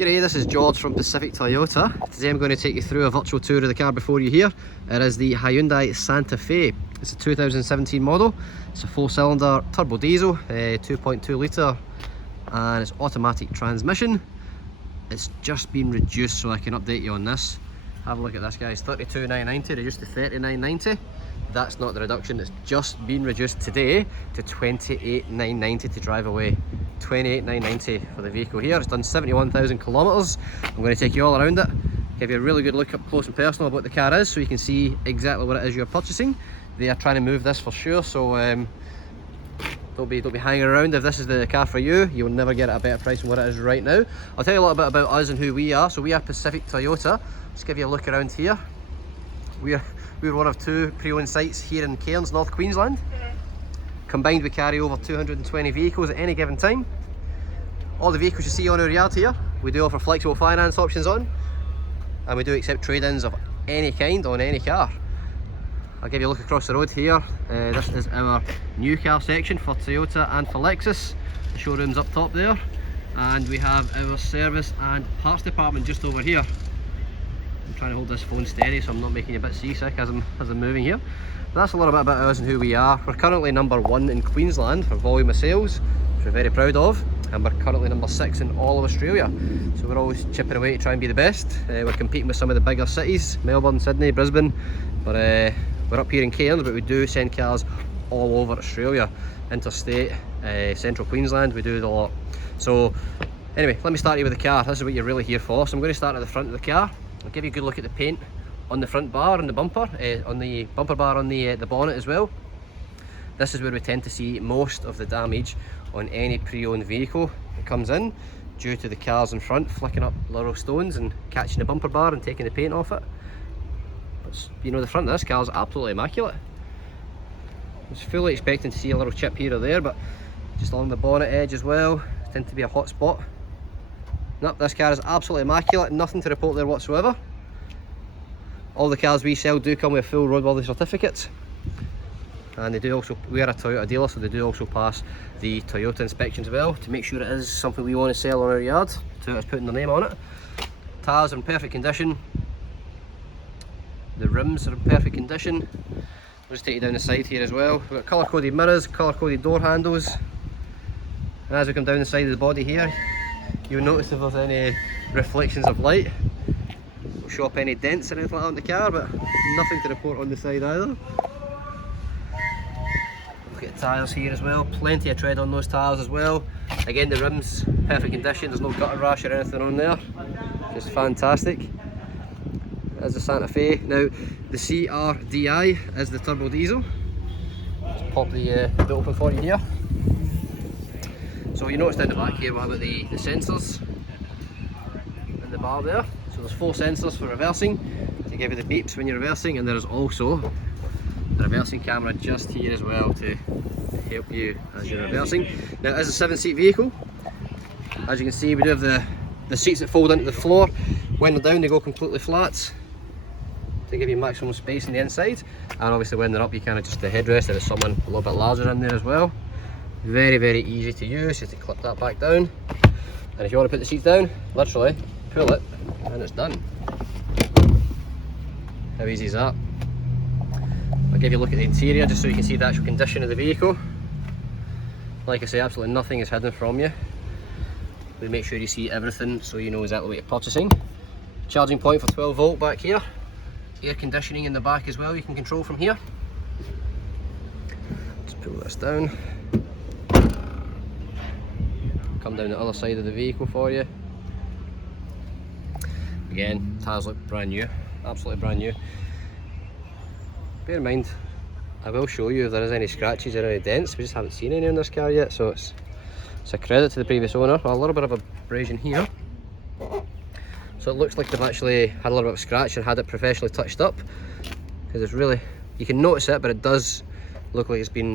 G'day, this is George from Pacific Toyota. Today I'm going to take you through a virtual tour of the car before you here. It is the Hyundai Santa Fe. It's a 2017 model. It's a 4-cylinder turbo diesel, 2.2 litre, and it's automatic transmission. It's just been reduced, so I can update you on this. Have a look at this, guys. 32,990 reduced to 39,990. That's not the reduction, it's just been reduced today to 28,990 to drive away. 28,990 for the vehicle here. It's done 71,000 kilometres. I'm going to take you all around it, give you a really good look up close and personal about what the car is, so you can see exactly what it is you're purchasing. They are trying to move this for sure, so don't be hanging around. If this is the car for you, you'll never get it at a better price than what it is right now. I'll tell you a little bit about us and who we are. So we are Pacific Toyota. Let's give you a look around here. We're one of two pre-owned sites here in Cairns, North Queensland. Combined, we carry over 220 vehicles at any given time. All the vehicles you see on our yard here, we do offer flexible finance options on, and we do accept trade-ins of any kind on any car. I'll give you a look across the road here. This is our new car section for Toyota and for Lexus. The showroom's up top there, and we have our service and parts department just over here. I'm trying to hold this phone steady so I'm not making you a bit seasick as I'm moving here. But that's a little bit about us and who we are. We're currently #1 in Queensland for volume of sales, which we're very proud of, and we're currently #6 in all of Australia. So we're always chipping away to try and be the best. We're competing with some of the bigger cities, Melbourne, Sydney, Brisbane, but we're up here in Cairns, but we do send cars all over Australia, interstate, central Queensland, we do it a lot. So anyway, let me start you with the car. This is what you're really here for. So I'm going to start at the front of the car. I'll give you a good look at the paint on the front bar and the bumper, on the bumper bar on the bonnet as well. This is where we tend to see most of the damage on any pre-owned vehicle that comes in, due to the cars in front flicking up little stones and catching the bumper bar and taking the paint off it. But, you know, the front of this car is absolutely immaculate. I was fully expecting to see a little chip here or there, but just along the bonnet edge as well, tends to be a hot spot. Nope, this car is absolutely immaculate, nothing to report there whatsoever. All the cars we sell do come with full roadworthy certificates, and they do also, we are a Toyota dealer, so they do also pass the Toyota inspections as well to make sure it is something we want to sell on our yard. Toyota's putting their name on it. Tyres are in perfect condition. The rims are in perfect condition. I'll just take you down the side here as well. We've got colour coded mirrors, colour coded door handles, and as we come down the side of the body here, you'll notice if there's any reflections of light. We'll show up any dents or anything like that on the car, but nothing to report on the side either. Look at the tyres here as well, plenty of tread on those tyres as well. Again, the rims, perfect condition, there's no gutter rash or anything on there. Just fantastic. There's the Santa Fe. Now, the CRDI is the turbo diesel. Just pop the boot open for you here. So you notice down the back here we've got the sensors in the bar there. So there's 4 sensors for reversing to give you the beeps when you're reversing, and there is also the reversing camera just here as well to help you as you're reversing. Now, it is a 7-seat vehicle. As you can see, we do have the seats that fold into the floor. When they're down, they go completely flat to give you maximum space on the inside, and obviously when they're up, you kind of just the headrest, there is someone a little bit larger in there as well. Very, very easy to use. You have to clip that back down, and if you want to put the seats down, literally pull it and it's done. How easy is that? I'll give you a look at the interior just so you can see the actual condition of the vehicle. Like I say, absolutely nothing is hidden from you. We make sure you see everything so you know exactly what you're purchasing. Charging point for 12 volt back here. Air conditioning in the back as well, you can control from here. Just pull this down. Come down the other side of the vehicle for you. Again, tyres look brand new, absolutely brand new. Bear in mind, I will show you if there is any scratches or any dents. We just haven't seen any in this car yet, so it's a credit to the previous owner. A little bit of abrasion here. So it looks like they've actually had a little bit of scratch and had it professionally touched up, because it's really, you can notice it, but it does look like it's been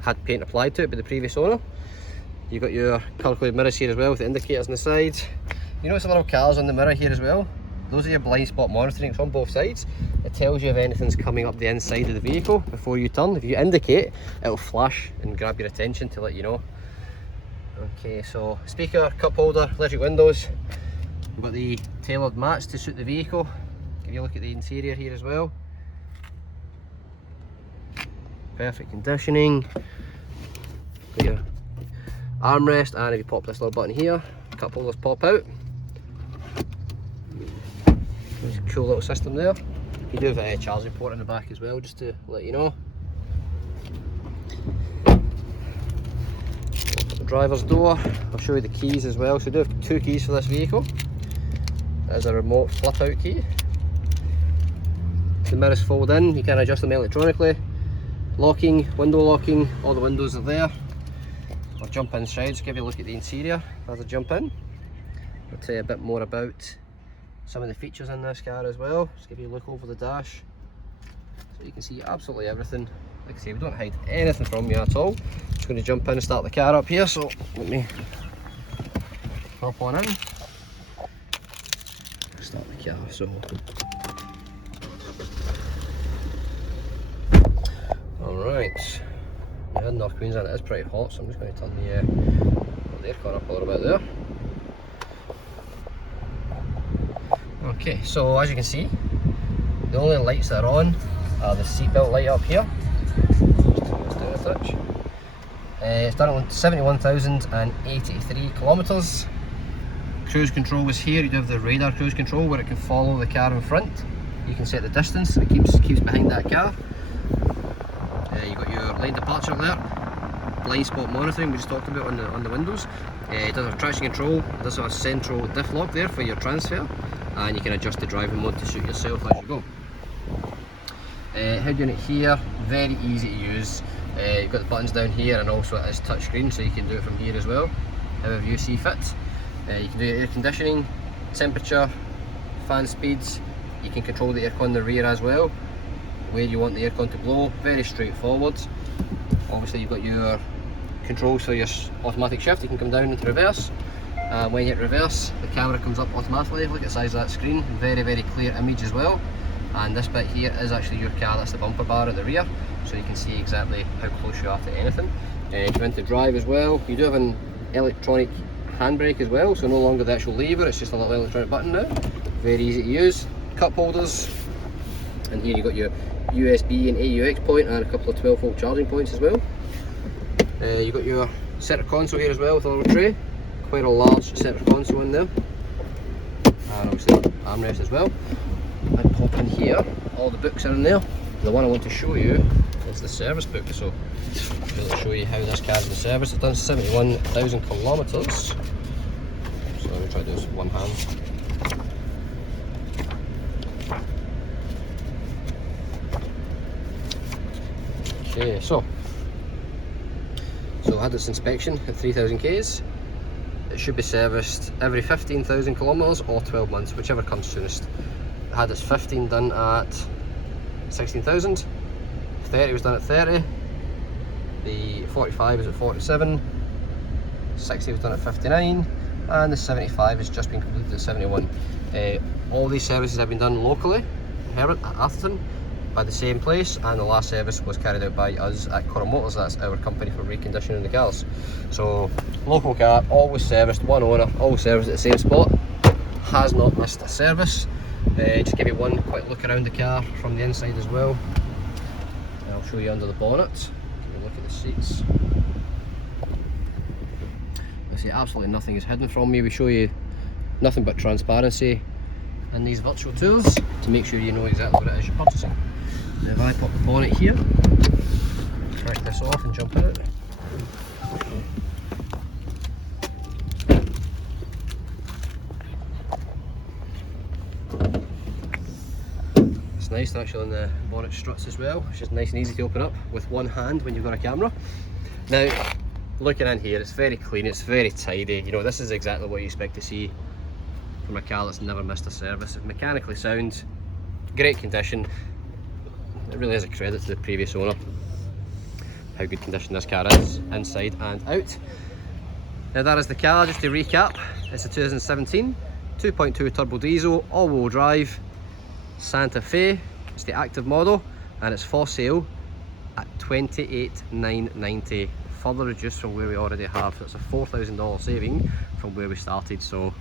had paint applied to it by the previous owner. You've got your colour coded mirrors here as well with the indicators on the sides. You notice the little cars on the mirror here as well. Those are your blind spot monitoring. It's on both sides. It tells you if anything's coming up the inside of the vehicle before you turn. If you indicate, it'll flash and grab your attention to let you know. Okay, so speaker, cup holder, electric windows. We've got the tailored mats to suit the vehicle. Give you a look at the interior here as well. Perfect conditioning. Got your armrest, and if you pop this little button here, cup holders pop out. There's a cool little system there. You do have a charging port in the back as well, just to let you know. The driver's door, I'll show you the keys as well. So we do have 2 keys for this vehicle. There's a remote flip out key. The mirrors fold in, you can adjust them electronically. Locking, window locking, all the windows are there. I'll jump inside, just give you a look at the interior as I jump in. I'll tell you a bit more about some of the features in this car as well. Just give you a look over the dash so you can see absolutely everything. Like I say, we don't hide anything from you at all. Just going to jump in and start the car up here, so let me hop on in. Start the car, so alright. Yeah, in North Queensland it is pretty hot, so I'm just going to turn the aircon up a little bit there. Okay, so as you can see, the only lights that are on are the seatbelt light up here. Just down a touch. It's done on 71,083 kilometres. Cruise control was here. You do have the radar cruise control where it can follow the car in front. You can set the distance so it keeps behind that car. You've got your lane departure alert, blind spot monitoring we just talked about on the windows. It does have traction control, it does have a central diff lock there for your transfer, and you can adjust the driving mode to suit yourself as you go. Head unit here, very easy to use. You've got the buttons down here, and also it is touchscreen, so you can do it from here as well, however you see fit. You can do air conditioning, temperature, fan speeds. You can control the aircon in the rear as well, where you want the aircon to blow. Very straightforward. Obviously you've got your controls for your automatic shift. You can come down into reverse, and when you hit reverse the camera comes up automatically. Look at the size of that screen, very clear image as well. And this bit here is actually your car, that's the bumper bar at the rear, so you can see exactly how close you are to anything. Come into drive as well. You do have an electronic handbrake as well, so no longer the actual lever, it's just a little electronic button now. Very easy to use. Cup holders, and here you've got your USB and AUX point, and a couple of 12-volt charging points as well. You've got your center console here as well with a little tray, quite a large center console in there, and obviously armrest as well. And pop in here, all the books are in there. The one I want to show you is the service book, so I'll show you how this car's been serviced. It's done 71,000 kilometres, so let me try to do this with one hand. Okay, so I had this inspection at 3,000 Ks. It should be serviced every 15,000 kilometres or 12 months, whichever comes soonest. I had this 15 done at 16,000, 30 was done at 30, the 45 is at 47, 60 was done at 59, and the 75 has just been completed at 71. All these services have been done locally in Atherton by the same place, and the last service was carried out by us at Coral Motors. That's our company for reconditioning the cars. So local car, always serviced, one owner, always serviced at the same spot, has not missed a service. Just give you one quick look around the car from the inside as well. And I'll show you under the bonnet. Give you a look at the seats. I see absolutely nothing is hidden from me. We show you nothing but transparency in these virtual tours to make sure you know exactly what it is you're purchasing. Now if I pop the bonnet here, crack this off and jump in it. It's nice actually on the bonnet struts as well. It's just nice and easy to open up with one hand when you've got a camera. Now looking in here, it's very clean, it's very tidy. You know, this is exactly what you expect to see from a car that's never missed a service. It's mechanically sound, great condition. It really is a credit to the previous owner how good condition this car is inside and out. Now that is the car. Just to recap, it's a 2017 2.2 turbo diesel all-wheel drive Santa Fe. It's the active model and it's for sale at $28,990, further reduced from where we already have. So it's a $4,000 saving from where we started. So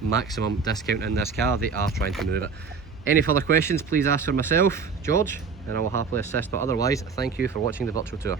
maximum discount in this car. They are trying to move it. Any further questions, please ask for myself, George, and I will happily assist, but otherwise, thank you for watching the virtual tour.